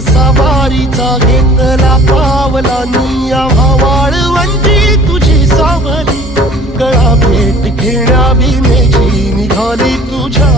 सवारीचा घेतला पावलांनी आम्हा वाळवंटी तुझी सावली, गळा भेट घेण्या भिनेची निघाली तुझ्या